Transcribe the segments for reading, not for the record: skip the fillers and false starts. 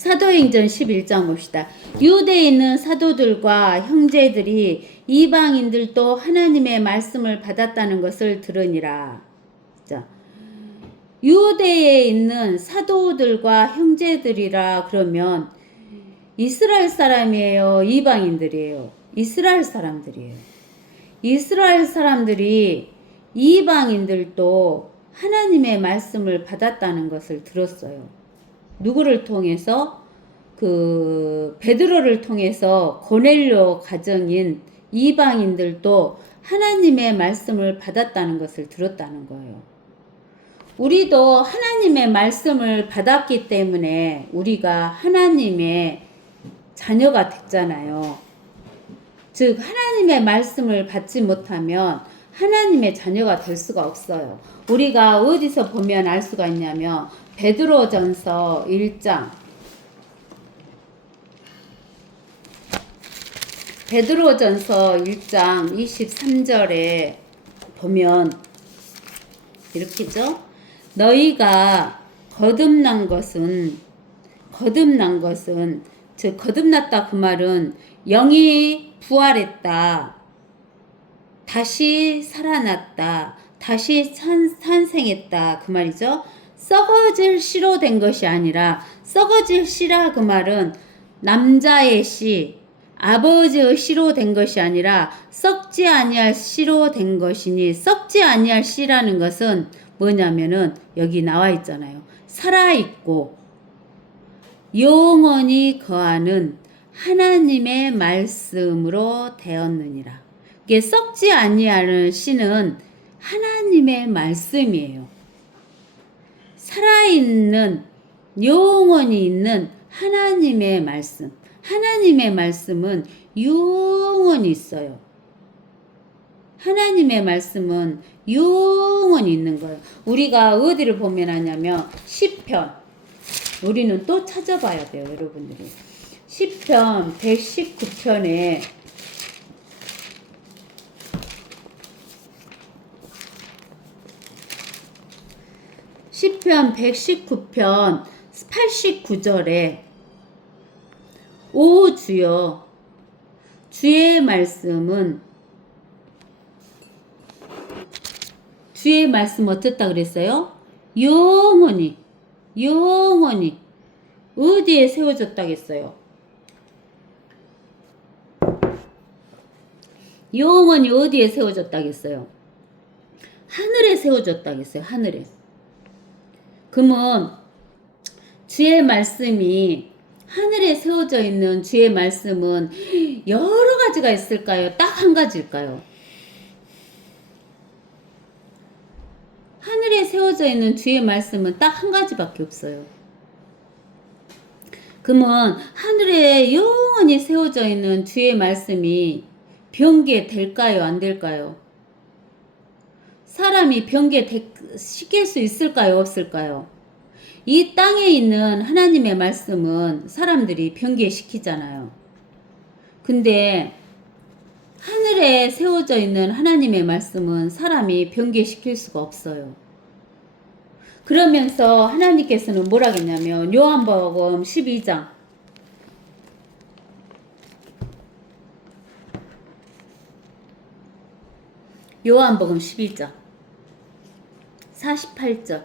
사도행전 11장 봅시다. 유대에 있는 사도들과 형제들이 이방인들도 하나님의 말씀을 받았다는 것을 들으니라. 자, 유대에 있는 사도들과 형제들이라 그러면 이스라엘 사람이에요? 이방인들이에요? 이스라엘 사람들이에요. 이스라엘 사람들이 이방인들도 하나님의 말씀을 받았다는 것을 들었어요. 누구를 통해서? 베드로를 통해서 고넬료 가정인 이방인들도 하나님의 말씀을 받았다는 것을 들었다는 거예요. 우리도 하나님의 말씀을 받았기 때문에 우리가 하나님의 자녀가 됐잖아요. 즉 하나님의 말씀을 받지 못하면 하나님의 자녀가 될 수가 없어요. 우리가 어디서 보면 알 수가 있냐면 베드로전서 1장 베드로전서 1장 23절에 보면 이렇게죠. 너희가 거듭난 것은 즉 거듭났다 그 말은 영이 부활했다, 다시 살아났다, 다시 탄생했다 그 말이죠. 썩어질 씨로 된 것이 아니라, 썩어질 씨라 그 말은 남자의 씨, 아버지의 씨로 된 것이 아니라 썩지 아니할 씨로 된 것이니, 썩지 아니할 씨라는 것은 뭐냐면은 여기 나와 있잖아요. 살아있고 영원히 거하는 하나님의 말씀으로 되었느니라. 이게 썩지 아니하는 씨는 하나님의 말씀이에요. 살아있는, 영원히 있는 하나님의 말씀. 하나님의 말씀은 영원히 있어요. 하나님의 말씀은 영원히 있는 거예요. 우리가 어디를 보면 하냐면 시편. 우리는 또 찾아봐야 돼요, 여러분들이. 시편 119편에 시편 119편 89절에 오 주여, 주의 말씀 어떻다 그랬어요? 영원히 어디에 세워졌다겠어요? 영원히 어디에 세워졌다겠어요? 하늘에 세워졌다겠어요. 하늘에. 그러면 주의 말씀이, 하늘에 세워져 있는 주의 말씀은 여러 가지가 있을까요? 딱 한 가지일까요? 하늘에 세워져 있는 주의 말씀은 딱 한 가지밖에 없어요. 그러면 하늘에 영원히 세워져 있는 주의 말씀이 변개될까요? 안 될까요? 사람이 변개시킬 수 있을까요? 없을까요? 이 땅에 있는 하나님의 말씀은 사람들이 변개시키잖아요. 근데 하늘에 세워져 있는 하나님의 말씀은 사람이 변개시킬 수가 없어요. 그러면서 하나님께서는 뭐라 했냐면 요한복음 12장 요한복음 12장 48절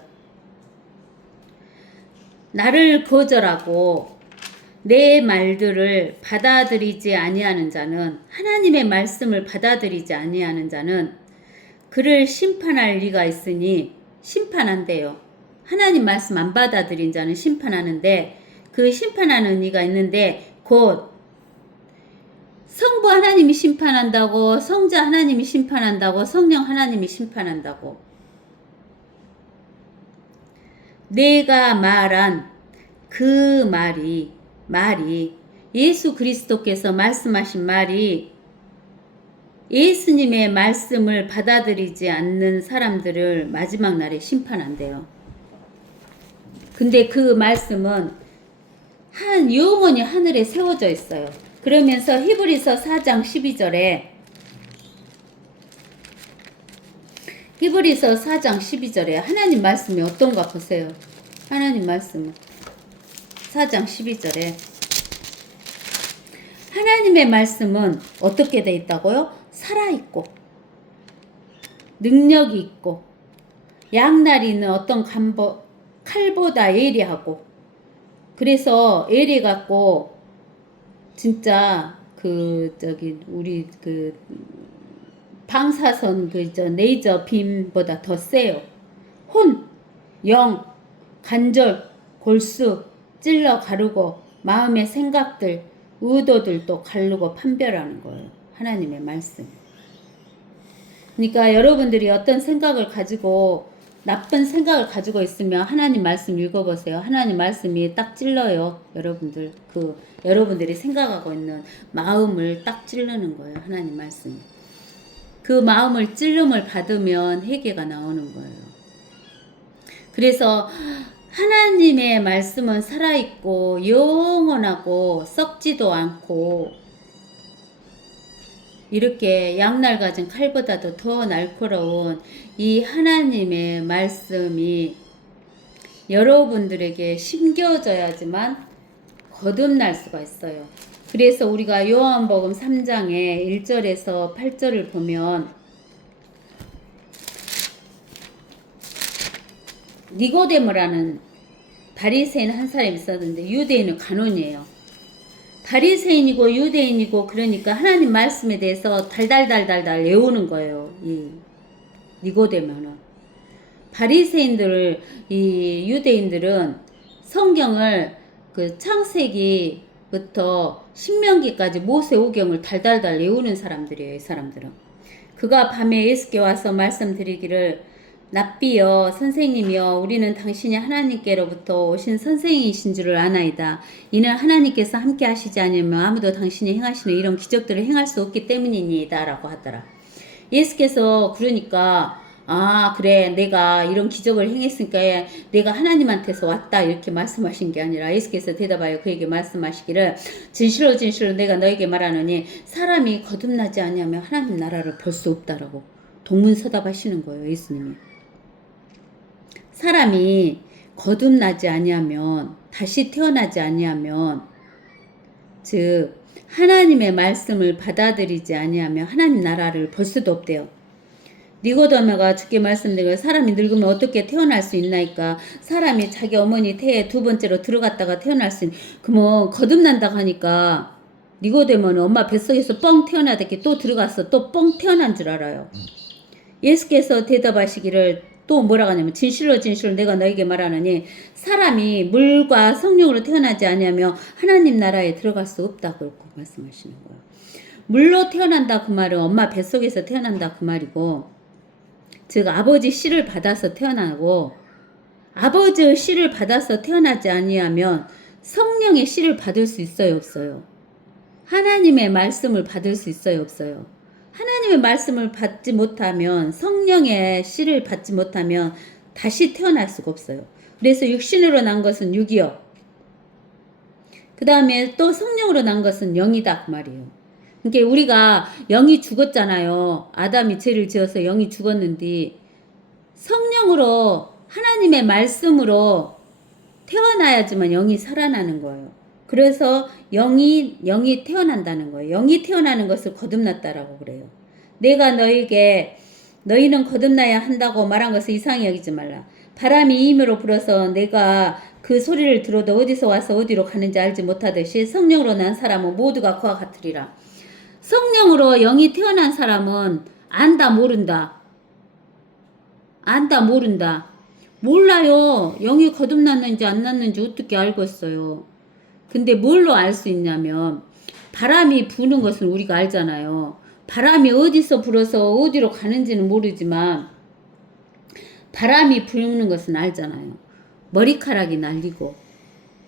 나를 거절하고 내 말들을 받아들이지 아니하는 자는, 하나님의 말씀을 받아들이지 아니하는 자는 그를 심판할 리가 있으니, 심판한대요. 하나님 말씀 안 받아들인 자는 심판하는데, 그 심판하는 이가 있는데 곧 성부 하나님이 심판한다고, 성자 하나님이 심판한다고, 성령 하나님이 심판한다고. 내가 말한 그 말이 예수 그리스도께서 말씀하신 말이 예수님의 말씀을 받아들이지 않는 사람들을 마지막 날에 심판한대요. 근데 그 말씀은 영원히 하늘에 세워져 있어요. 그러면서 히브리서 4장 12절에 히브리서 4장 12절에 하나님 말씀이 어떤가 보세요. 하나님 말씀은 14장 12절에 하나님의 말씀은 어떻게 돼 있다고요? 살아있고 능력이 있고 양날이 있는 어떤 칼보다 예리하고, 그래서 예리 갖고 진짜 우리 방사선 레이저 빔보다 더 세요. 혼, 영, 관절, 골수 찔러 가르고 마음의 생각들, 의도들도 가르고 판별하는 거예요. 하나님의 말씀. 그러니까 여러분들이 어떤 생각을 가지고 나쁜 생각을 가지고 있으면 하나님 말씀 읽어보세요. 하나님 말씀이 딱 찔러요. 여러분들 여러분들이 생각하고 있는 마음을 딱 찔르는 거예요. 하나님 말씀이. 그 마음을 찔름을 받으면 회개가 나오는 거예요. 그래서 하나님의 말씀은 살아있고 영원하고 썩지도 않고 이렇게 양날 가진 칼보다도 더 날카로운 이 하나님의 말씀이 여러분들에게 심겨져야지만 거듭날 수가 있어요. 그래서 우리가 요한복음 3장의 1절에서 8절을 보면 니고데모라는 바리새인 한 사람이 있었는데 유대인은 간원이에요. 바리새인이고 유대인이고 그러니까 하나님 말씀에 대해서 달달달달달 외우는 거예요. 이 니고데모는. 바리새인들, 이 유대인들은 성경을 창세기부터 신명기까지 모세오경을 달달달 외우는 사람들이에요. 이 사람들은. 그가 밤에 예수께 와서 말씀드리기를 랍비여 선생님이여 우리는 당신이 하나님께로부터 오신 선생이신 줄을 아나이다. 이는 하나님께서 함께 하시지 않으면 아무도 당신이 행하시는 이런 기적들을 행할 수 없기 때문이니이다 라고 하더라. 예수께서 그러니까 그래 내가 이런 기적을 행했으니까 내가 하나님한테서 왔다 이렇게 말씀하신 게 아니라 예수께서 대답하여 그에게 말씀하시기를 진실로 진실로 내가 너에게 말하노니 사람이 거듭나지 않으면 하나님 나라를 볼 수 없다라고 동문서답하시는 거예요. 예수님이. 사람이 거듭나지 아니하면 다시 태어나지 아니하면 즉 하나님의 말씀을 받아들이지 아니하면 하나님 나라를 볼 수도 없대요. 니고데모가 주께 말씀드린 사람이 늙으면 어떻게 태어날 수 있나이까? 사람이 자기 어머니 태에 두 번째로 들어갔다가 태어날 수 그러면 거듭난다고 하니까 니고데모는 엄마 뱃속에서 뻥 태어나듯이 또 들어가서 또 뻥 태어난 줄 알아요. 예수께서 대답하시기를 또 뭐라고 하냐면 진실로 진실로 내가 너에게 말하노니 사람이 물과 성령으로 태어나지 아니하면 하나님 나라에 들어갈 수 없다고 말씀하시는 거예요. 물로 태어난다 그 말은 엄마 뱃속에서 태어난다 그 말이고 즉 아버지 씨를 받아서 태어나고 아버지의 씨를 받아서 태어나지 아니하면 성령의 씨를 받을 수 있어요 없어요? 하나님의 말씀을 받을 수 있어요 없어요? 하나님의 말씀을 받지 못하면 성령의 씨를 받지 못하면 다시 태어날 수가 없어요. 그래서 육신으로 난 것은 육이요. 그 다음에 또 성령으로 난 것은 영이다 그 말이에요. 그러니까 우리가 영이 죽었잖아요. 아담이 죄를 지어서 영이 죽었는데 성령으로 하나님의 말씀으로 태어나야지만 영이 살아나는 거예요. 그래서 영이 태어난다는 거예요. 영이 태어나는 것을 거듭났다라고 그래요. 내가 너희에게 너희는 거듭나야 한다고 말한 것을 이상히 여기지 말라. 바람이 임으로 불어서 내가 그 소리를 들어도 어디서 와서 어디로 가는지 알지 못하듯이 성령으로 난 사람은 모두가 그와 같으리라. 성령으로 영이 태어난 사람은 안다 모른다. 안다 모른다. 몰라요. 영이 거듭났는지 안 났는지 어떻게 알겠어요. 근데 뭘로 알 수 있냐면 바람이 부는 것은 우리가 알잖아요. 바람이 어디서 불어서 어디로 가는지는 모르지만 바람이 부는 것은 알잖아요. 머리카락이 날리고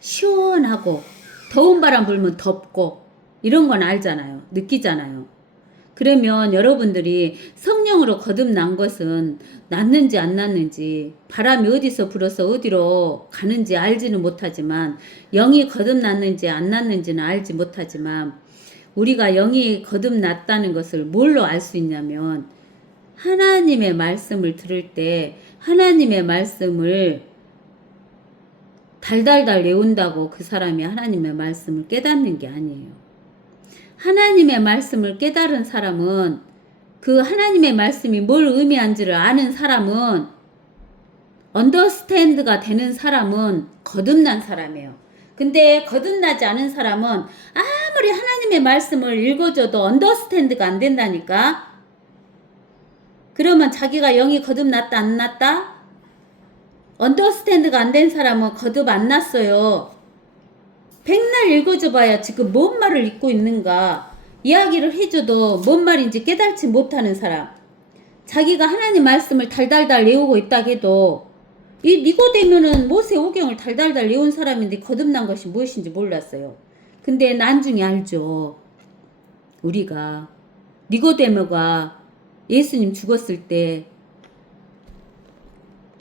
시원하고 더운 바람 불면 덥고 이런 건 알잖아요. 느끼잖아요. 그러면 여러분들이 성령으로 거듭난 것은 났는지 안 났는지 바람이 어디서 불어서 어디로 가는지 알지는 못하지만 영이 거듭났는지 안 났는지는 알지 못하지만 우리가 영이 거듭났다는 것을 뭘로 알 수 있냐면 하나님의 말씀을 들을 때 하나님의 말씀을 달달달 외운다고 그 사람이 하나님의 말씀을 깨닫는 게 아니에요. 하나님의 말씀을 깨달은 사람은, 그 하나님의 말씀이 뭘 의미한지를 아는 사람은, 언더스탠드가 되는 사람은 거듭난 사람이에요. 근데 거듭나지 않은 사람은 아무리 하나님의 말씀을 읽어줘도 언더스탠드가 안 된다니까. 그러면 자기가 영이 거듭났다 안 났다? 언더스탠드가 안 된 사람은 거듭 안 났어요. 백날 읽어줘봐야 지금 뭔 말을 읽고 있는가 이야기를 해줘도 뭔 말인지 깨달지 못하는 사람, 자기가 하나님 말씀을 달달달 외우고 있다 해도, 이 니고데모는 모세오경을 달달달 외운 사람인데 거듭난 것이 무엇인지 몰랐어요. 근데 나중에 알죠. 우리가 니고데모가 예수님 죽었을 때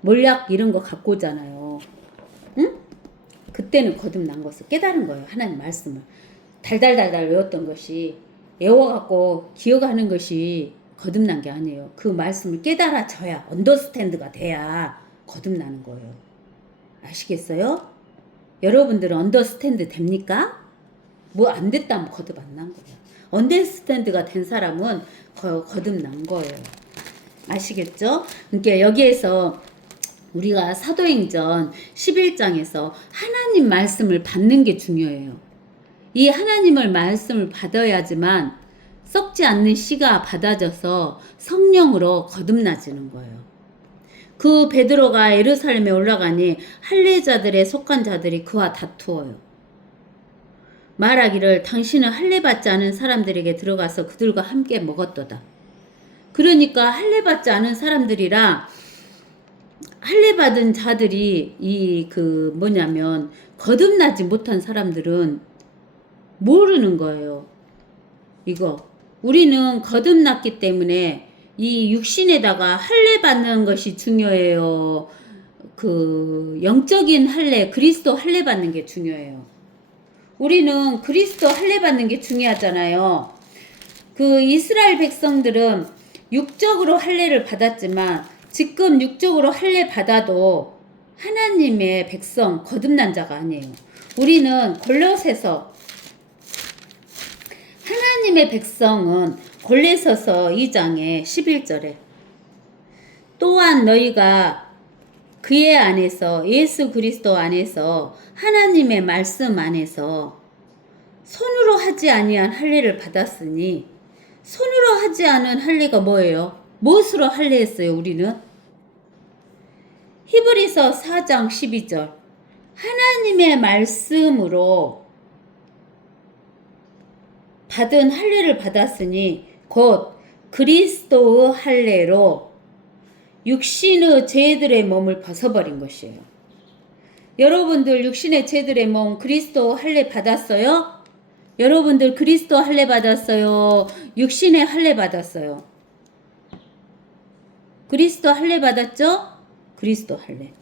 몰약 이런 거 갖고 오잖아요. 응? 그때는 거듭난 것을 깨달은 거예요. 하나님 말씀을 달달달달 외웠던 것이, 외워갖고 기억하는 것이 거듭난 게 아니에요. 그 말씀을 깨달아져야, 언더스탠드가 돼야 거듭나는 거예요. 아시겠어요? 여러분들은 언더스탠드 됩니까? 뭐 안 됐다면 거듭 안 난 거예요. 언더스탠드가 된 사람은 거듭난 거예요. 아시겠죠? 그러니까 여기에서 우리가 사도행전 11장에서 하나님 말씀을 받는 게 중요해요. 이 하나님을 말씀을 받아야지만 썩지 않는 씨가 받아져서 성령으로 거듭나지는 거예요. 그 베드로가 예루살렘에 올라가니 할례자들에 속한 자들이 그와 다투어요. 말하기를 당신은 할례 받지 않은 사람들에게 들어가서 그들과 함께 먹었도다. 그러니까 할례 받지 않은 사람들이라, 할례 받은 자들이 뭐냐면 거듭나지 못한 사람들은 모르는 거예요. 이거 우리는 거듭났기 때문에 이 육신에다가 할례 받는 것이 중요해요. 그 영적인 할례, 그리스도 할례 받는 게 중요해요. 우리는 그리스도 할례 받는 게 중요하잖아요. 그 이스라엘 백성들은 육적으로 할례를 받았지만 지금 육적으로 할례 받아도 하나님의 백성, 거듭난 자가 아니에요. 우리는 골로새서, 하나님의 백성은 골로새서 2장의 11절에 또한 너희가 그의 안에서, 예수 그리스도 안에서, 하나님의 말씀 안에서 손으로 하지 아니한 할례를 받았으니, 손으로 하지 않은 할례가 뭐예요? 무엇으로 할례했어요? 우리는 히브리서 4장 12절 하나님의 말씀으로 받은 할례를 받았으니 곧 그리스도의 할례로 육신의 죄들의 몸을 벗어버린 것이에요. 여러분들 육신의 죄들의 몸 그리스도 할례 받았어요? 여러분들 그리스도 할례 받았어요? 육신의 할례 받았어요? 그리스도 할례 받았죠? 그리스도 할례.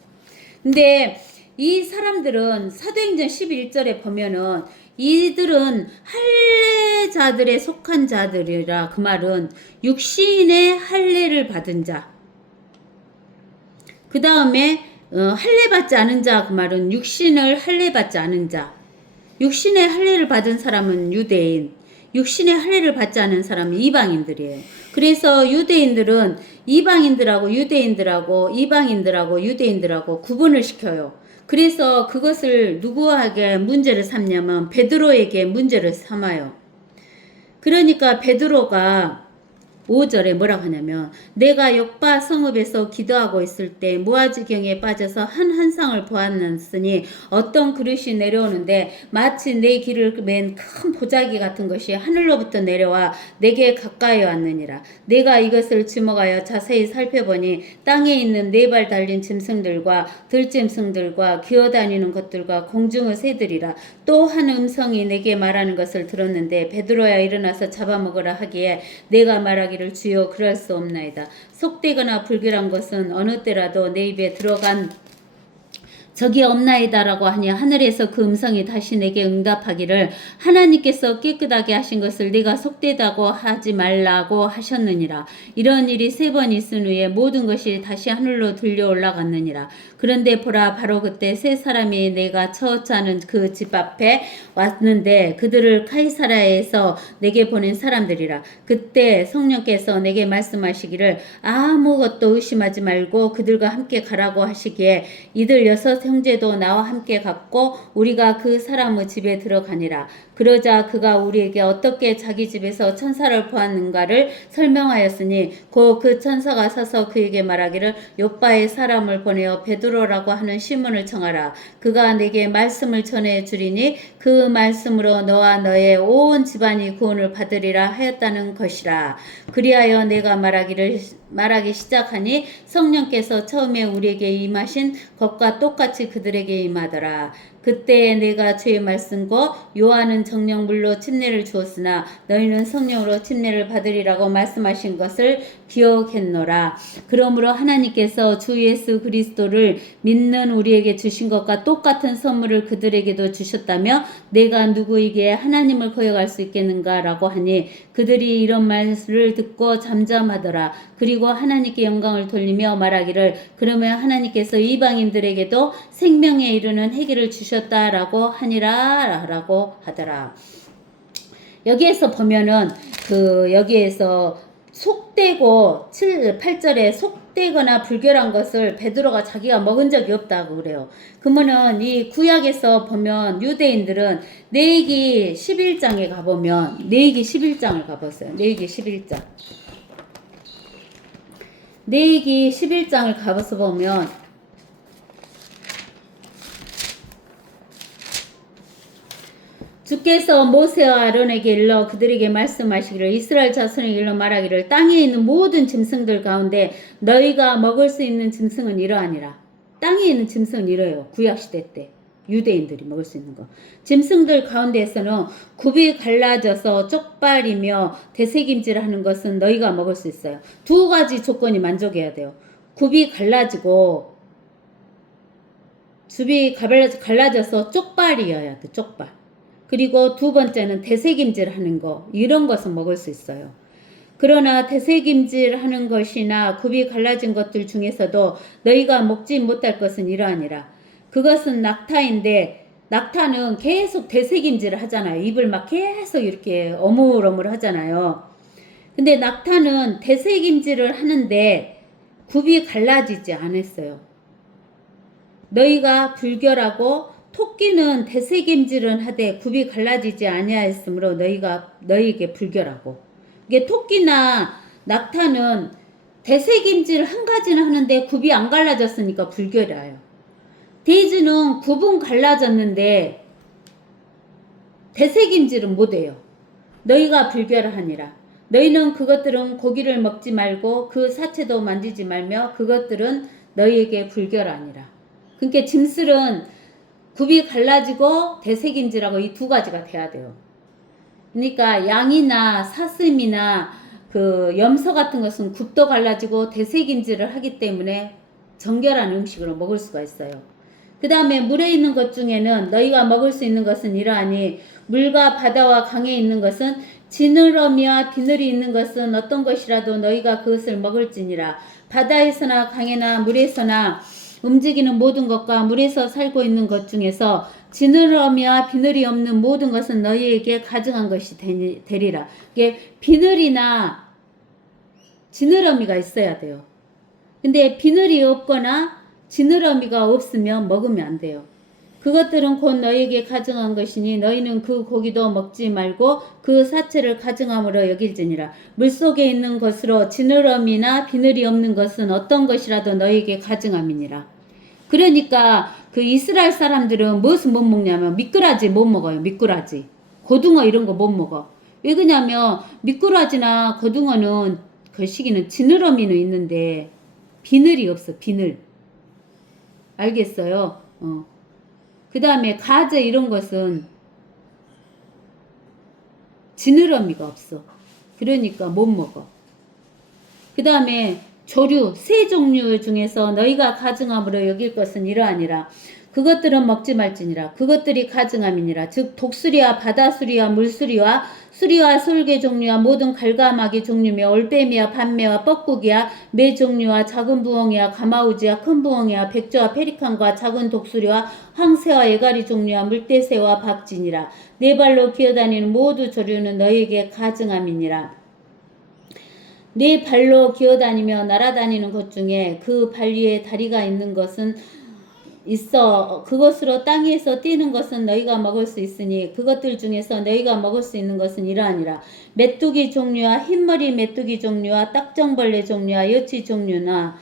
근데 이 사람들은 사도행전 11절에 보면은 이들은 할례자들에 속한 자들이라, 그 말은 육신의 할례를 받은 자. 그 다음에 할례 받지 않은 자, 그 말은 육신을 할례 받지 않은 자. 육신의 할례를 받은 사람은 유대인, 육신의 할례를 받지 않은 사람은 이방인들이에요. 그래서 유대인들은 이방인들하고 유대인들하고 이방인들하고 유대인들하고 구분을 시켜요. 그래서 그것을 누구에게 문제를 삼냐면 베드로에게 문제를 삼아요. 그러니까 베드로가 5절에 뭐라고 하냐면 내가 욥바 성읍에서 기도하고 있을 때 무아지경에 빠져서 한 환상을 보았으니 어떤 그릇이 내려오는데 마치 내 길을 맨 큰 보자기 같은 것이 하늘로부터 내려와 내게 가까이 왔느니라. 내가 이것을 주목하여 자세히 살펴보니 땅에 있는 네 발 달린 짐승들과 들짐승들과 기어다니는 것들과 공중의 새들이라. 또 한 음성이 내게 말하는 것을 들었는데 베드로야 일어나서 잡아먹으라 하기에 내가 말하기를 주여 그럴 수 없나이다. 속되거나 불결한 것은 어느 때라도 내 입에 적이 없나이다라고 하니 하늘에서 그 음성이 다시 내게 응답하기를 하나님께서 깨끗하게 하신 것을 네가 속되다고 하지 말라고 하셨느니라. 이런 일이 3번 있은 후에 모든 것이 다시 하늘로 들려 올라갔느니라. 그런데 보라, 바로 그때 3사람이 내가 처자는 그 집 앞에 왔는데 그들을 카이사라에서 내게 보낸 사람들이라. 그때 성령께서 내게 말씀하시기를 아무것도 의심하지 말고 그들과 함께 가라고 하시기에 이들 6 형제도 나와 함께 갔고 우리가 그 사람의 집에 들어가니라. 그러자 그가 우리에게 어떻게 자기 집에서 천사를 보았는가를 설명하였으니 곧 그 천사가 서서 그에게 말하기를 요빠에 사람을 보내어 베드로라고 하는 시몬을 청하라. 그가 내게 말씀을 전해 주리니 그 말씀으로 너와 너의 온 집안이 구원을 받으리라 하였다는 것이라. 그리하여 내가 말하기 시작하니 성령께서 처음에 우리에게 임하신 것과 똑같이 그들에게 임하더라. 그때 내가 주의 말씀과 요한은 정령물로 침례를 주었으나 너희는 성령으로 침례를 받으리라고 말씀하신 것을 기억했노라. 그러므로 하나님께서 주 예수 그리스도를 믿는 우리에게 주신 것과 똑같은 선물을 그들에게도 주셨다며 내가 누구에게 하나님을 거역할 수 있겠는가라고 하니 그들이 이런 말을 듣고 잠잠하더라. 그리고 하나님께 영광을 돌리며 말하기를 그러면 하나님께서 이방인들에게도 생명에 이르는 해결을 주셨다라고 하니라 라고 하더라. 여기에서 보면은 여기에서 속되고 8절에 속되거나 불결한 것을 베드로가 자기가 먹은 적이 없다고 그래요. 그러면은 이 구약에서 보면 유대인들은 레위기 11장에 가보면 레위기 11장을 가보세요. 레위기 11장. 레위기 11장을 가봐서 보면 주께서 모세와 아론에게 일러 그들에게 말씀하시기를 이스라엘 자손에게 일러 말하기를 땅에 있는 모든 짐승들 가운데 너희가 먹을 수 있는 짐승은 이러하니라. 땅에 있는 짐승은 이래요. 구약시대 때 유대인들이 먹을 수 있는 거. 짐승들 가운데에서는 굽이 갈라져서 쪽발이며 되새김질하는 것은 너희가 먹을 수 있어요. 2가지 조건이 만족해야 돼요. 굽이 갈라지고 굽이 갈라져서 쪽발이어야 돼. 쪽발. 그리고 2번째는 되새김질 하는 거, 이런 것은 먹을 수 있어요. 그러나 되새김질 하는 것이나 굽이 갈라진 것들 중에서도 너희가 먹지 못할 것은 이러하니라. 그것은 낙타인데 낙타는 계속 되새김질을 하잖아요. 입을 막 계속 이렇게 어물어물 하잖아요. 근데 낙타는 되새김질을 하는데 굽이 갈라지지 않았어요. 너희가 불결하고 토끼는 되새김질은 하되 굽이 갈라지지 아니하였으므로 너희에게 불결하고. 이게 토끼나 낙타는 되새김질 한 가지는 하는데 굽이 안 갈라졌으니까 불결해요. 돼지는 굽은 갈라졌는데 되새김질은 못해요. 너희가 불결하니라. 너희는 그것들은 고기를 먹지 말고 그 사체도 만지지 말며 그것들은 너희에게 불결하니라. 그러니까 짐승은 굽이 갈라지고 되새김질하고 이 2가지가 돼야 돼요. 그러니까 양이나 사슴이나 염소 같은 것은 굽도 갈라지고 되새김질을 하기 때문에 정결한 음식으로 먹을 수가 있어요. 그 다음에 물에 있는 것 중에는 너희가 먹을 수 있는 것은 이러하니 물과 바다와 강에 있는 것은 지느러미와 비늘이 있는 것은 어떤 것이라도 너희가 그것을 먹을지니라. 바다에서나 강에나 물에서나 움직이는 모든 것과 물에서 살고 있는 것 중에서 지느러미와 비늘이 없는 모든 것은 너희에게 가증한 것이 되리라. 이게 비늘이나 지느러미가 있어야 돼요. 근데 비늘이 없거나 지느러미가 없으면 먹으면 안 돼요. 그것들은 곧 너희에게 가증한 것이니 너희는 그 고기도 먹지 말고 그 사체를 가증함으로 여길지니라. 물속에 있는 것으로 지느러미나 비늘이 없는 것은 어떤 것이라도 너희에게 가증함이니라. 그러니까 그 이스라엘 사람들은 무엇을 못 먹냐면 미꾸라지 못 먹어요. 미꾸라지. 고등어 이런 거 못 먹어. 왜 그러냐면 미꾸라지나 고등어는 그 시기는 지느러미는 있는데 비늘이 없어. 비늘. 알겠어요? 그 다음에 가재 이런 것은 지느러미가 없어. 그러니까 못 먹어. 그 다음에 조류, 새 종류 중에서 너희가 가증함으로 여길 것은 이러하니라. 그것들은 먹지 말지니라. 그것들이 가증함이니라. 즉 독수리와 바다수리와 물수리와 수리와 솔개 종류와 모든 갈가마귀 종류며 올빼미와 밤매와 뻐꾸기와 매 종류와 작은 부엉이와 가마우지와 큰 부엉이와 백조와 페리칸과 작은 독수리와 황새와 예가리 종류와 물대새와 박진이라. 네 발로 기어다니는 모두 조류는 너희에게 가증함이니라. 네 발로 기어다니며 날아다니는 것 중에 그 발 위에 다리가 있는 것은 있어 그것으로 땅 위에서 뛰는 것은 너희가 먹을 수 있으니 그것들 중에서 너희가 먹을 수 있는 것은 이러하니라. 메뚜기 종류와 흰머리 메뚜기 종류와 딱정벌레 종류와 여치 종류이나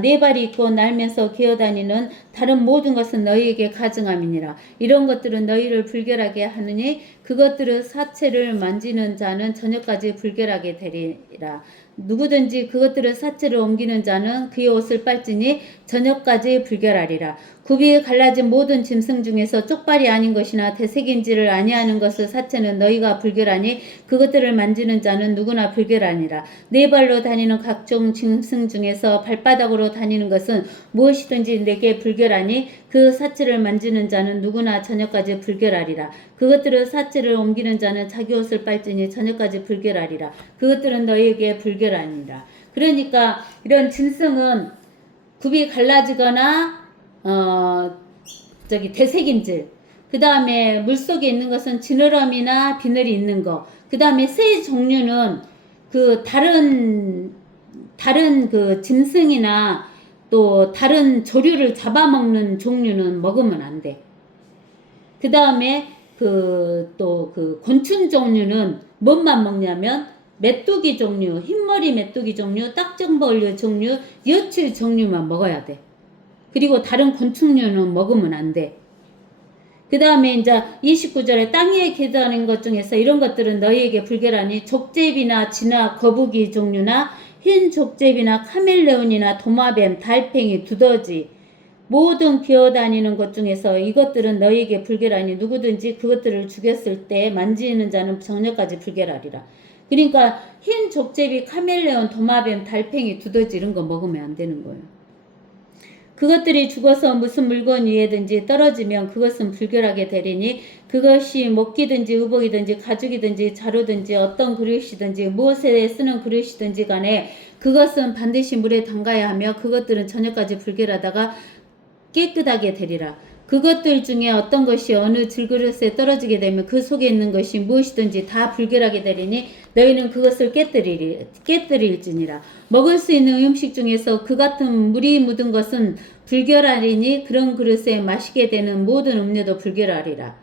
네 발이 있고 날면서 기어다니는 다른 모든 것은 너희에게 가증함이니라. 이런 것들은 너희를 불결하게 하느니 그것들의 사체를 만지는 자는 저녁까지 불결하게 되리라. 누구든지 그것들의 사체를 옮기는 자는 그의 옷을 빨지니 저녁까지 불결하리라. 굽이 갈라진 모든 짐승 중에서 쪽발이 아닌 것이나 대색인지를 아니하는 것의 사체는 너희가 불결하니 그것들을 만지는 자는 누구나 불결하니라. 네 발로 다니는 각종 짐승 중에서 발바닥으로 다니는 것은 무엇이든지 내게 불결하니 그 사체를 만지는 자는 누구나 저녁까지 불결하리라. 그것들의 사체를 옮기는 자는 자기 옷을 빨지니 저녁까지 불결하리라. 그것들은 너희에게 불결하니라. 그러니까 이런 짐승은 굽이 갈라지거나 대색임질, 그 다음에 물속에 있는 것은 지느러미나 비늘이 있는 거, 그 다음에 새 종류는 그 다른 그 짐승이나 또 다른 조류를 잡아먹는 종류는 먹으면 안 돼. 그 다음에 또 곤충 종류는 뭔만 먹냐면 메뚜기 종류, 흰머리 메뚜기 종류, 딱정벌레 종류, 여치 종류만 먹어야 돼. 그리고 다른 곤충류는 먹으면 안 돼. 그 다음에 이제 29절에 땅 위에 기어다니는 것 중에서 이런 것들은 너희에게 불결하니 족제비나 쥐나 거북이 종류나 흰 족제비나 카멜레온이나 도마뱀, 달팽이, 두더지 모든 기어다니는 것 중에서 이것들은 너희에게 불결하니 누구든지 그것들을 죽였을 때 만지는 자는 저녁까지 불결하리라. 그러니까 흰 족제비, 카멜레온, 도마뱀, 달팽이, 두더지 이런 거 먹으면 안 되는 거예요. 그것들이 죽어서 무슨 물건 위에든지 떨어지면 그것은 불결하게 되리니 그것이 먹기든지 의복이든지 가죽이든지 자루든지 어떤 그릇이든지 무엇에 쓰는 그릇이든지 간에 그것은 반드시 물에 담가야 하며 그것들은 저녁까지 불결하다가 깨끗하게 되리라. 그것들 중에 어떤 것이 어느 질그릇에 떨어지게 되면 그 속에 있는 것이 무엇이든지 다 불결하게 되리니 너희는 그것을 깨뜨릴지니라. 먹을 수 있는 음식 중에서 그 같은 물이 묻은 것은 불결하리니 그런 그릇에 마시게 되는 모든 음료도 불결하리라.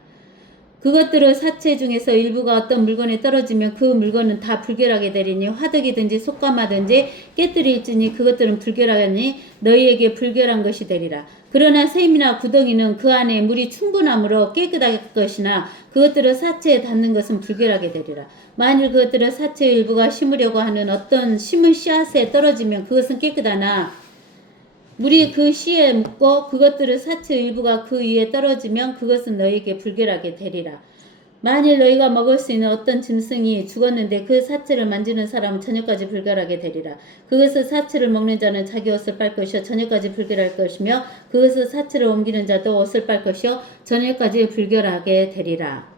그것들의 사체 중에서 일부가 어떤 물건에 떨어지면 그 물건은 다 불결하게 되리니 화덕이든지 속가마든지 깨뜨릴지니 그것들은 불결하니 너희에게 불결한 것이 되리라. 그러나 샘이나 구덩이는 그 안에 물이 충분함으로 깨끗할 것이나 그것들의 사체에 닿는 것은 불결하게 되리라. 만일 그것들의 사체의 일부가 심으려고 하는 어떤 심은 씨앗에 떨어지면 그것은 깨끗하나 물이 그 씨에 묻고 그것들의 사체 일부가 그 위에 떨어지면 그것은 너희에게 불결하게 되리라. 만일 너희가 먹을 수 있는 어떤 짐승이 죽었는데 그 사체를 만지는 사람은 저녁까지 불결하게 되리라. 그것의 사체를 먹는 자는 자기 옷을 빨 것이요 저녁까지 불결할 것이며 그것의 사체를 옮기는 자도 옷을 빨 것이요 저녁까지 불결하게 되리라.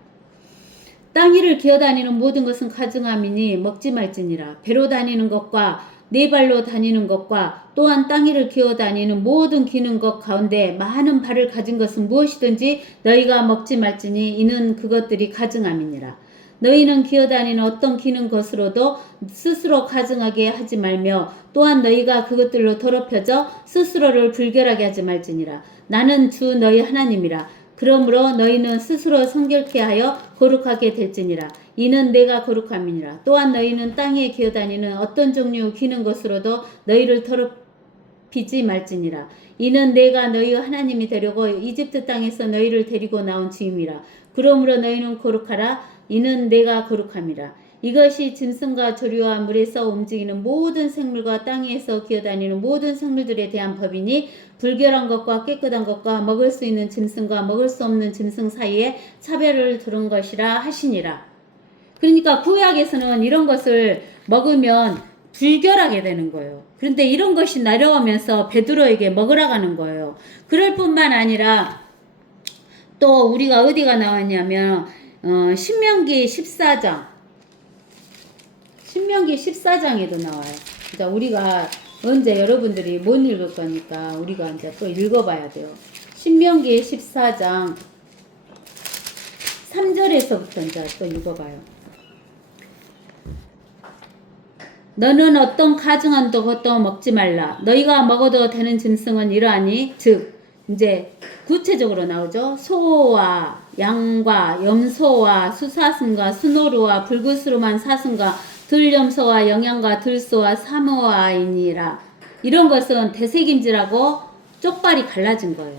땅 위를 기어다니는 모든 것은 가증함이니 먹지 말지니라. 배로 다니는 것과 네 발로 다니는 것과 또한 땅 위를 기어다니는 모든 기는 것 가운데 많은 발을 가진 것은 무엇이든지 너희가 먹지 말지니 이는 그것들이 가증함이니라. 너희는 기어다니는 어떤 기는 것으로도 스스로 가증하게 하지 말며 또한 너희가 그것들로 더럽혀져 스스로를 불결하게 하지 말지니라. 나는 주 너희 하나님이라. 그러므로 너희는 스스로 성결케 하여 거룩하게 될지니라. 이는 내가 거룩함이니라. 또한 너희는 땅에 기어다니는 어떤 종류 기는 것으로도 너희를 더럽히지 말지니라. 이는 내가 너희 하나님이 되려고 이집트 땅에서 너희를 데리고 나온 주임이라. 그러므로 너희는 거룩하라. 이는 내가 거룩함이라. 이것이 짐승과 조류와 물에서 움직이는 모든 생물과 땅 위에서 기어다니는 모든 생물들에 대한 법이니 불결한 것과 깨끗한 것과 먹을 수 있는 짐승과 먹을 수 없는 짐승 사이에 차별을 두른 것이라 하시니라. 그러니까 구약에서는 이런 것을 먹으면 불결하게 되는 거예요. 그런데 이런 것이 내려오면서 베드로에게 먹으라 가는 거예요. 그럴 뿐만 아니라 또 우리가 어디가 나왔냐면 신명기 14장 신명기 14장에도 나와요. 그러니까 우리가 언제 여러분들이 못 읽을 거니까 우리가 이제 또 읽어봐야 돼요. 신명기 14장 3절에서부터 이제 또 읽어봐요. 너는 어떤 가증한 것도 먹지 말라. 너희가 먹어도 되는 짐승은 이러하니 즉 이제 구체적으로 나오죠. 소와 양과 염소와 수사슴과 스노루와 불구스름한 사슴과 들염소와 영양과 들소와 사모아이니라. 이런 것은 대세김질하고 쪽발이 갈라진 거예요.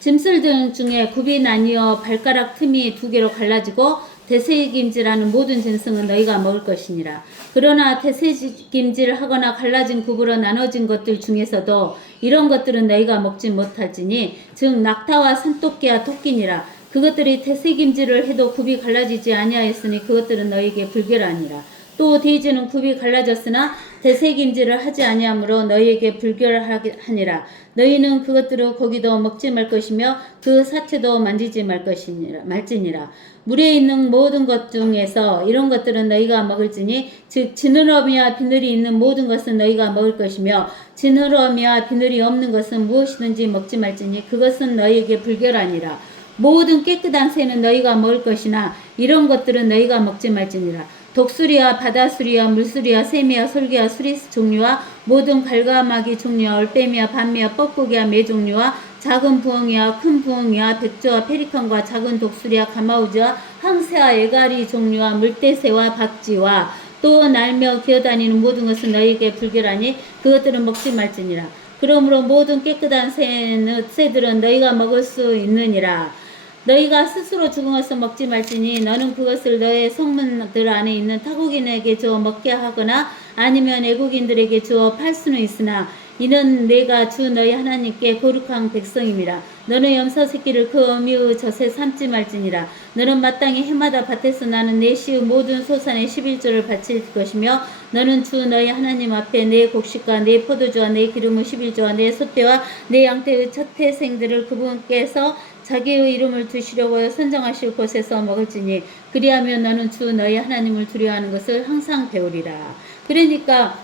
짐승들 중에 굽이 나뉘어 발가락 틈이 2개로 갈라지고 대세김질하는 모든 짐승은 너희가 먹을 것이니라. 그러나 대세김질을 하거나 갈라진 굽으로 나눠진 것들 중에서도 이런 것들은 너희가 먹지 못할지니 즉 낙타와 산토끼와 토끼니라. 그것들이 대세김질을 해도 굽이 갈라지지 아니하였으니 그것들은 너희에게 불결하니라. 또 돼지는 굽이 갈라졌으나 대세김질을 하지 아니하므로 너희에게 불결하니라. 너희는 그것들을 고기도 먹지 말 것이며 그 사체도 만지지 말지니라. 물에 있는 모든 것 중에서 이런 것들은 너희가 먹을지니 즉 지느러미와 비늘이 있는 모든 것은 너희가 먹을 것이며 지느러미와 비늘이 없는 것은 무엇이든지 먹지 말지니 그것은 너희에게 불결하니라. 모든 깨끗한 새는 너희가 먹을 것이나 이런 것들은 너희가 먹지 말지니라. 독수리와 바다수리와 물수리와 새미와 솔개와 수리스 종류와 모든 갈가마귀 종류와 얼빼미와 반미와 뻐꾸기와 매 종류와 작은 부엉이와 큰 부엉이와 백조와 페리칸과 작은 독수리와 가마우즈와 항새와 애가리 종류와 물대새와 박쥐와 또 날며 기어다니는 모든 것은 너희에게 불결하니 그것들은 먹지 말지니라. 그러므로 모든 깨끗한 새들은 너희가 먹을 수 있느니라. 너희가 스스로 죽은 것을 먹지 말지니 너는 그것을 너의 성문들 안에 있는 타국인에게 주어 먹게 하거나 아니면 애국인들에게 주어 팔 수는 있으나 이는 내가 주 너희 하나님께 거룩한 백성임이라. 너는 염소 새끼를 그 어미의 젖에 삼지 말지니라. 너는 마땅히 해마다 밭에서 나는 내 시의 모든 소산의 11조를 바칠 것이며 너는 주 너희 하나님 앞에 내 곡식과 내 포도주와 내 기름의 11조와 내 소떼와 내 양떼의 첫 태생들을 그분께서 자기의 이름을 두시려고 선정하실 곳에서 먹을지니 그리하면 너는 주 너희 하나님을 두려워하는 것을 항상 배우리라. 그러니까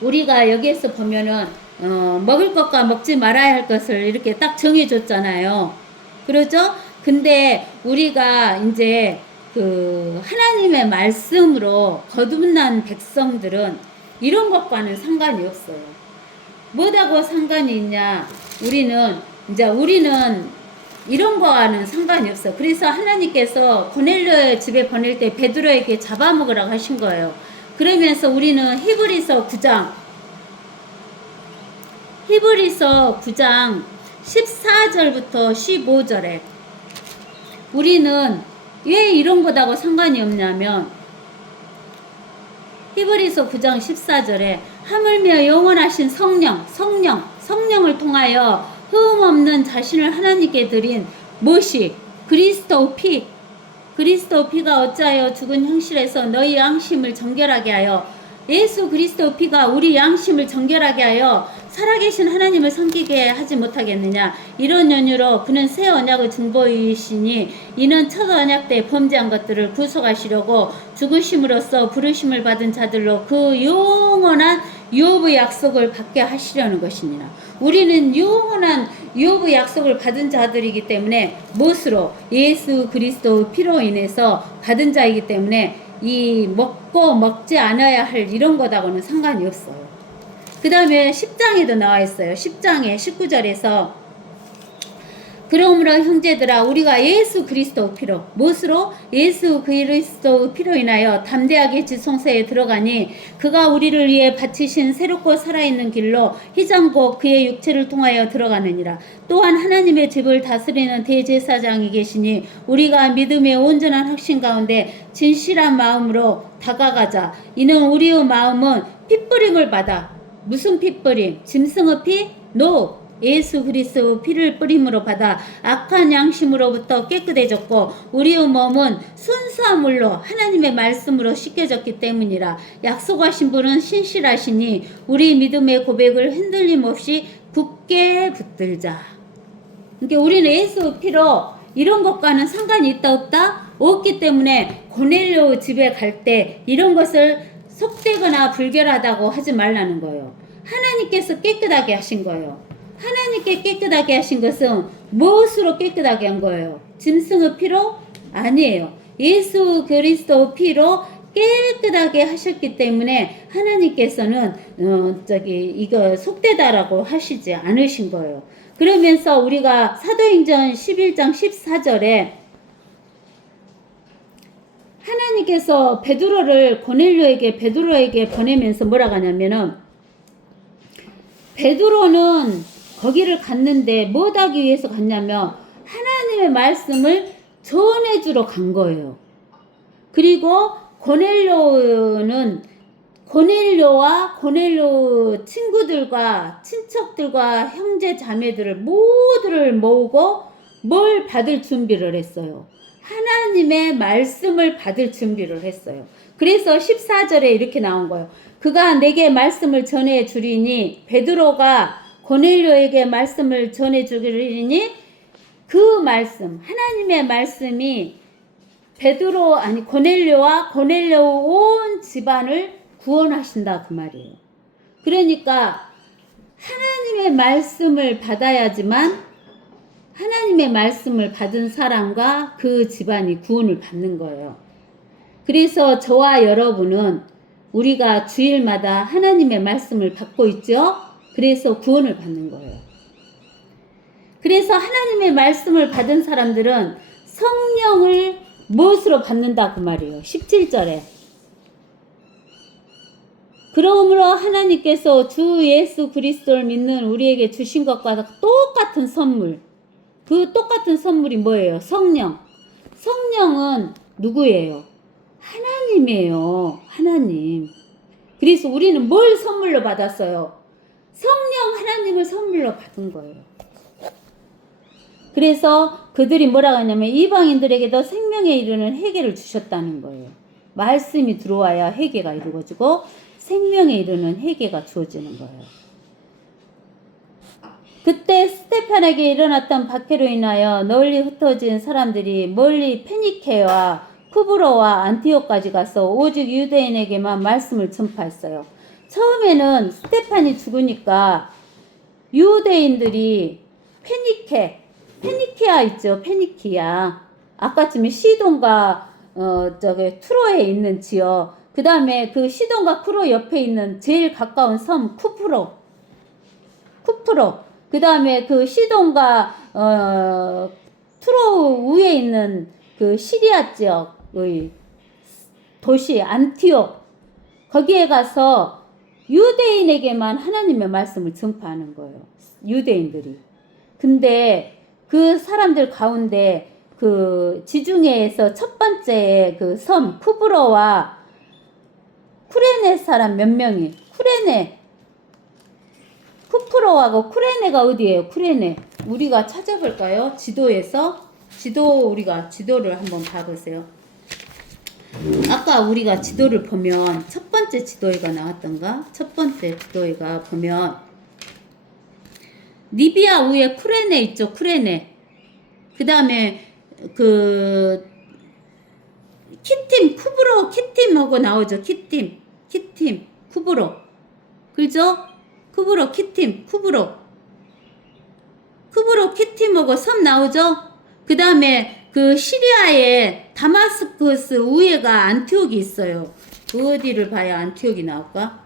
우리가 여기에서 보면은 먹을 것과 먹지 말아야 할 것을 이렇게 딱 정해줬잖아요. 그러죠? 근데 우리가 이제 그 하나님의 말씀으로 거듭난 백성들은 이런 것과는 상관이 없어요. 뭐하고 상관이 있냐? 우리는 이런 거와는 상관이 없어. 그래서 하나님께서 고넬료의 집에 보낼 때 베드로에게 잡아먹으라고 하신 거예요. 그러면서 우리는 히브리서 9장 14절부터 15절에 우리는 왜 이런 거다고 상관이 없냐면 히브리서 9장 14절에 하물며 영원하신 성령을 통하여 흠없는 자신을 하나님께 드린 무엇이 그리스도 피가 어찌하여 죽은 형실에서 너희 양심을 정결하게 하여 예수 그리스도 피가 우리 양심을 정결하게 하여 살아계신 하나님을 섬기게 하지 못하겠느냐. 이런 연유로 그는 새 언약의 중보이시니 이는 첫 언약 때 범죄한 것들을 구속하시려고 죽으심으로써 부르심을 받은 자들로 그 영원한 유업의 약속을 받게 하시려는 것이니라. 우리는 영원한 유업의 약속을 받은 자들이기 때문에 무엇으로? 예수 그리스도의 피로 인해서 받은 자이기 때문에 이 먹고 먹지 않아야 할 이런 것하고는 상관이 없어요. 그 다음에 10장에도 나와 있어요. 10장에 19절에서 그러므로 형제들아 우리가 예수 그리스도 피로 무엇으로? 예수 그리스도 피로 인하여 담대하게 지성소에 들어가니 그가 우리를 위해 바치신 새롭고 살아있는 길로 희장고 그의 육체를 통하여 들어가느니라. 또한 하나님의 집을 다스리는 대제사장이 계시니 우리가 믿음의 온전한 확신 가운데 진실한 마음으로 다가가자. 이는 우리의 마음은 핏부림을 받아 무슨 핏부림? 짐승의 피? No. 예수 그리스도 피를 뿌림으로 받아 악한 양심으로부터 깨끗해졌고 우리의 몸은 순수한 물로 하나님의 말씀으로 씻겨졌기 때문이라. 약속하신 분은 신실하시니 우리 믿음의 고백을 흔들림 없이 굳게 붙들자. 그러니까 우리는 예수 피로 이런 것과는 상관이 있다 없다? 없기 때문에 고넬료 집에 갈 때 이런 것을 속되거나 불결하다고 하지 말라는 거예요. 하나님께서 깨끗하게 하신 거예요. 하나님께 깨끗하게 하신 것은 무엇으로 깨끗하게 한 거예요? 짐승의 피로? 아니에요. 예수 그리스도 피로 깨끗하게 하셨기 때문에 하나님께서는 이거 속되다라고 하시지 않으신 거예요. 그러면서 우리가 사도행전 11장 14절에 하나님께서 베드로에게 보내면서 뭐라고 하냐면은, 베드로는 거기를 갔는데 뭐 하기 위해서 갔냐면 하나님의 말씀을 전해주러 간 거예요. 그리고 고넬료와 고넬료 친구들과 친척들과 형제 자매들을 모두를 모으고 뭘 받을 준비를 했어요. 하나님의 말씀을 받을 준비를 했어요. 그래서 14절에 이렇게 나온 거예요. 그가 내게 말씀을 전해 주리니, 베드로가 고넬료에게 말씀을 전해 주리니 그 말씀, 하나님의 말씀이 고넬료와 고넬료 온 집안을 구원하신다 그 말이에요. 그러니까 하나님의 말씀을 받아야지만 하나님의 말씀을 받은 사람과 그 집안이 구원을 받는 거예요. 그래서 저와 여러분은 우리가 주일마다 하나님의 말씀을 받고 있죠. 그래서 구원을 받는 거예요. 그래서 하나님의 말씀을 받은 사람들은 성령을 무엇으로 받는다 그 말이에요. 17절에 그러므로 하나님께서 주 예수 그리스도를 믿는 우리에게 주신 것과 똑같은 선물, 그 똑같은 선물이 뭐예요? 성령. 성령은 누구예요? 하나님이에요. 하나님. 그래서 우리는 뭘 선물로 받았어요? 성령 하나님을 선물로 받은 거예요. 그래서 그들이 뭐라고 하냐면 이방인들에게도 생명에 이르는 회개를 주셨다는 거예요. 말씀이 들어와야 회개가 이루어지고 생명에 이르는 회개가 주어지는 거예요. 그때 스테판에게 일어났던 박해로 인하여 널리 흩어진 사람들이 멀리 페니케와 쿠브로와 안티오까지 가서 오직 유대인에게만 말씀을 전파했어요. 처음에는 스테판이 죽으니까 유대인들이 페니키아 있죠. 페니키아. 아까쯤에 시돈과 투로에 있는 지역. 그 다음에 그 시돈과 쿠로 옆에 있는 제일 가까운 섬 쿠프로. 그 다음에 그 시돈과 투로 위에 있는 그 시리아 지역의 도시 안티옥. 거기에 가서 유대인에게만 하나님의 말씀을 전파하는 거예요. 유대인들이. 근데 그 사람들 가운데 그 지중해에서 첫 번째 그 섬 쿠브로와 쿠레네 사람 몇 명이, 쿠프로하고 쿠레네가 어디예요? 쿠레네. 우리가 찾아볼까요? 우리가 지도를 한번 봐보세요. 아까 우리가 지도를 보면 첫 번째 지도회가 나왔던가? 첫 번째 지도회가 보면 리비아 위에 쿠레네 있죠? 쿠레네. 그 다음에 그 키팀하고 나오죠? 키팀, 쿠브로. 그죠? 쿠브로, 키팀하고 섬 나오죠? 그 다음에 그 시리아의 다마스커스 위에가 안티옥이 있어요. 어디를 봐야 안티옥이 나올까?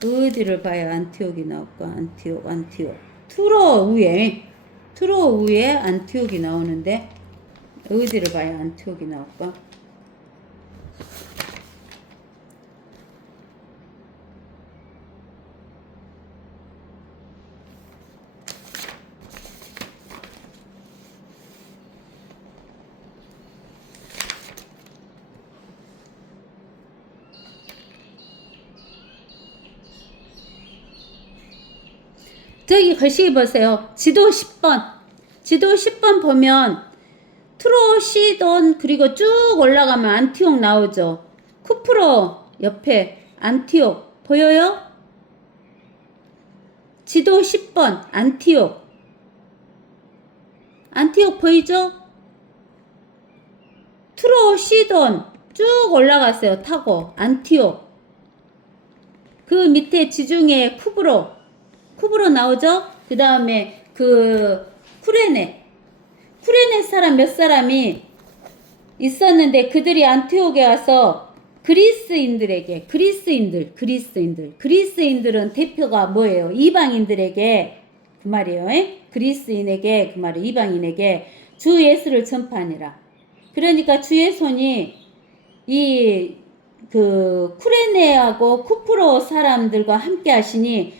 안티옥. 투로 위에 안티옥이 나오는데 어디를 봐야 안티옥이 나올까? 저기 거시기 보세요. 지도 10번. 지도 10번 보면 트로시돈 그리고 쭉 올라가면 안티옥 나오죠. 쿠프로 옆에 안티옥 보여요? 지도 10번 안티옥. 안티옥 보이죠? 트로시돈 쭉 올라갔어요. 타고 안티옥. 그 밑에 지중해 쿠브로 나오죠? 그 다음에 그 쿠레네 사람 몇 사람이 있었는데 그들이 안티옥에 와서 그리스인들은 대표가 뭐예요? 이방인들에게 그 말이에요. 그리스인에게 그 말이에요. 이방인에게 주 예수를 전파하니라. 그러니까 주 예수님이 이 그 쿠레네하고 쿠프로 사람들과 함께 하시니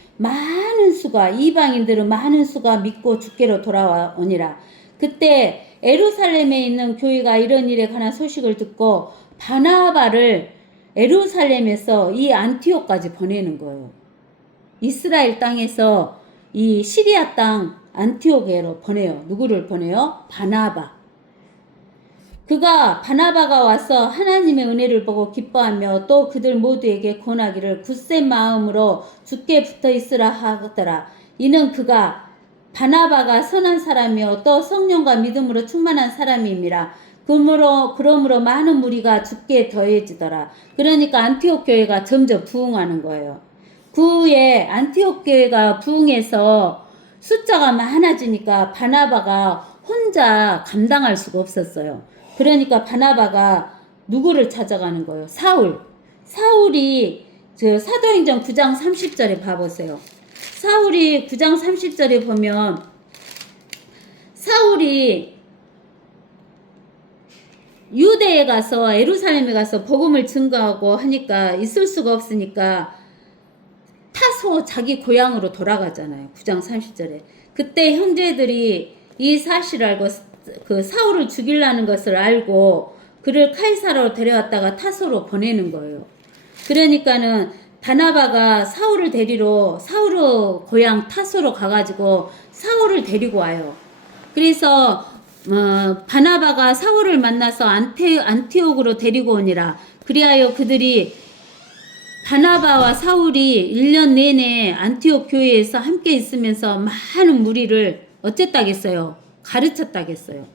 이방인들은 많은 수가 믿고 주께로 돌아오니라. 그때 에루살렘에 있는 교회가 이런 일에 관한 소식을 듣고 바나바를 에루살렘에서 이 안티옥까지 보내는 거예요. 이스라엘 땅에서 이 시리아 땅 안티옥으로 보내요. 누구를 보내요? 바나바가 와서 하나님의 은혜를 보고 기뻐하며 또 그들 모두에게 권하기를 굳센 마음으로 주께 붙어 있으라 하더라. 이는 바나바가 선한 사람이요 또 성령과 믿음으로 충만한 사람임이라. 그러므로 많은 무리가 주께 더해지더라. 그러니까 안티옥 교회가 점점 부흥하는 거예요. 후에 안티옥 교회가 부흥해서 숫자가 많아지니까 바나바가 혼자 감당할 수가 없었어요. 그러니까 바나바가 누구를 찾아가는 거예요? 사울이 사도행전 9장 30절에 봐보세요. 사울이 9장 30절에 보면 사울이 유대에 가서 예루살렘에 가서 복음을 증거하고 하니까 있을 수가 없으니까 타소 자기 고향으로 돌아가잖아요. 9장 30절에. 그때 형제들이 이 사실을 알고 그 사울을 죽이려는 것을 알고 그를 카이사라로 데려왔다가 타소로 보내는 거예요. 그러니까는 바나바가 사울을 데리러 사울의 고향 타소로 가가지고 사울을 데리고 와요. 그래서 바나바가 사울을 만나서 안티옥으로 데리고 오니라. 그리하여 그들이 바나바와 사울이 1년 내내 안티옥 교회에서 함께 있으면서 많은 무리를 어쨌다겠어요? 가르쳤다겠어요.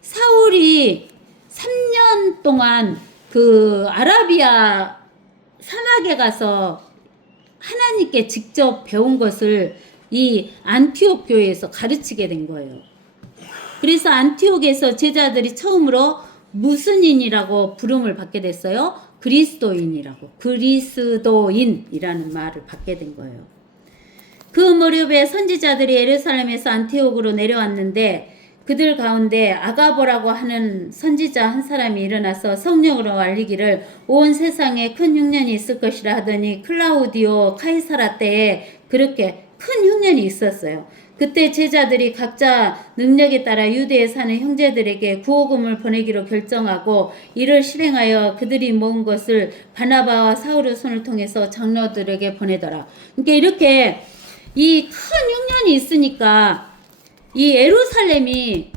사울이 3년 동안 그 아라비아 사막에 가서 하나님께 직접 배운 것을 이 안티옥 교회에서 가르치게 된 거예요. 그래서 안티옥에서 제자들이 처음으로 무슨인이라고 부름을 받게 됐어요. 그리스도인이라는 말을 받게 된 거예요. 그 무렵에 선지자들이 예루살렘에서 안티옥으로 내려왔는데 그들 가운데 아가보라고 하는 선지자 한 사람이 일어나서 성령으로 알리기를 온 세상에 큰 흉년이 있을 것이라 하더니 클라우디오 카이사라 때에 그렇게 큰 흉년이 있었어요. 그때 제자들이 각자 능력에 따라 유대에 사는 형제들에게 구호금을 보내기로 결정하고 이를 실행하여 그들이 모은 것을 바나바와 사울의 손을 통해서 장로들에게 보내더라. 그러니까 이렇게 이 큰 흉년이 있으니까 이 예루살렘이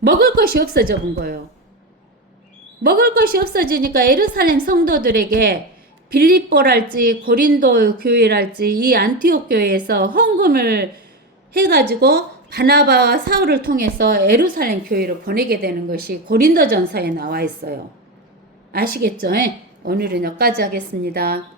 먹을 것이 없어져 본 거예요. 먹을 것이 없어지니까 예루살렘 성도들에게 빌립보랄지 고린도 교회랄지 이 안티옥 교회에서 헌금을 해가지고 바나바와 사울을 통해서 예루살렘 교회로 보내게 되는 것이 고린도전서에 나와 있어요. 아시겠죠? 오늘은 여기까지 하겠습니다.